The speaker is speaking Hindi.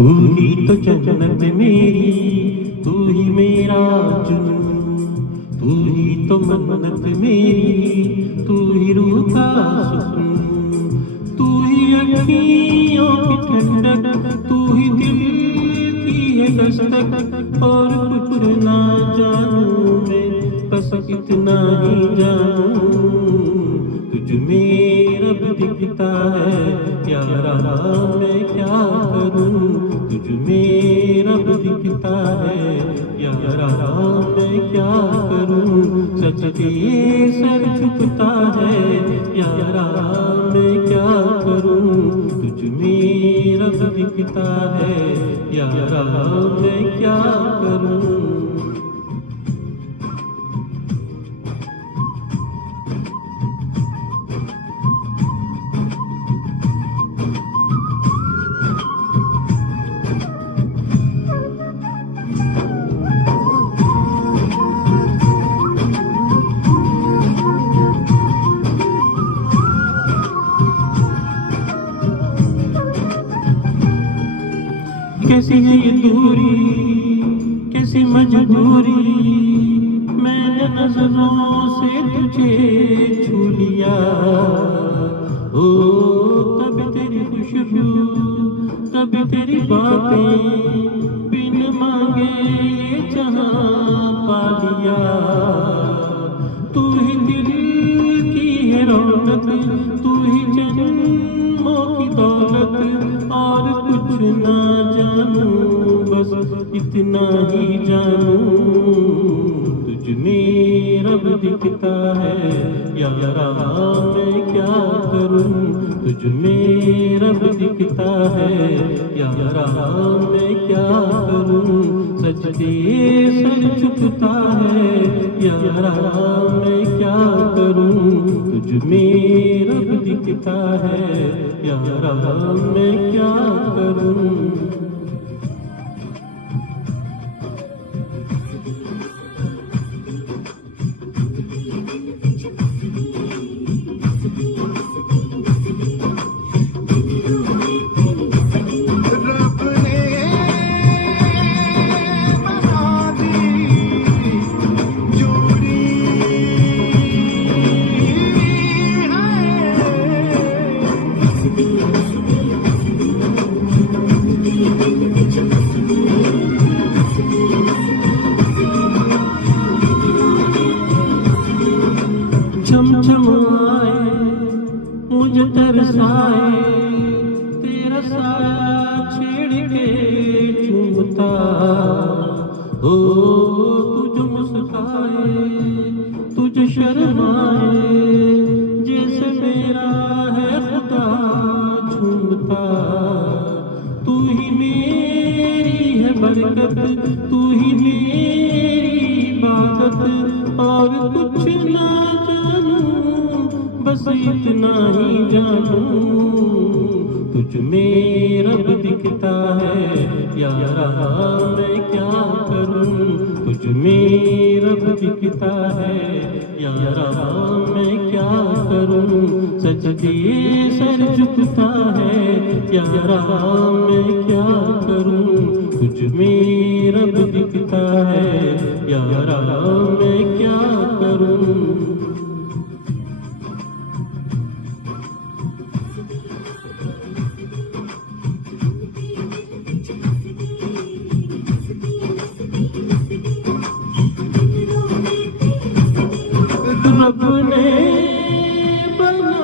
तू ही तो जन्नत मेरी, तू ही मेरा जुनून, तू ही तो मन्नत मेरी, तू ही रूह का सुकून, तू ही अखियों की ठंडक, तू ही दिल की है दस्तक। और कुछ ना जानूं मैं, बस इतना ही जानूं तुझ में रब दिखता है यारा, मैं क्या करूं तुझ में रब दिखता है यारा, मैं क्या करूं सजदे सर झुकता है यारा, मैं क्या करूं तुझ में रब दिखता है यारा, मैं क्या करूं। कैसी है ये दूरी, कैसी मजबूरी, मैंने नजरों से तुझे छू लिया। ओ तब तेरी खुशबू, तब तेरी बातें, बिन मांगे ये जहां पा लिया। तू ही दिल की है रौनक, तू ही जन्मों की दौलत। और कुछ ना जानूं, बस इतना ही जानूं तुझ में रब दिखता है यारा, मैं क्या करूं तुझ में रब दिखता है यारा, मैं क्या करूं सजदे सर झुकता है यारा, मैं क्या करूं तुझ में रब दिखता है यारा, मैं क्या करूं। झमझम आए मुझे तरसाए, तेरा साया छेड़ के चूमता। हो तुझ मुस्काए, तुझ शर्माए, जैसे मेरा है खुदा झूमता। तू ही मेरी है बरकत, तू ही मेरी इबादत। और कुछ ना बस इतना ही जानूं तुझ में रब दिखता है यारा, मैं क्या करूं तुझ में रब दिखता है यारा, मैं क्या करूं सजदे सर झुकता है यारा, मैं क्या करूं तुझ में रब दिखता है यारा, मैं क्या करूं। रब ने बना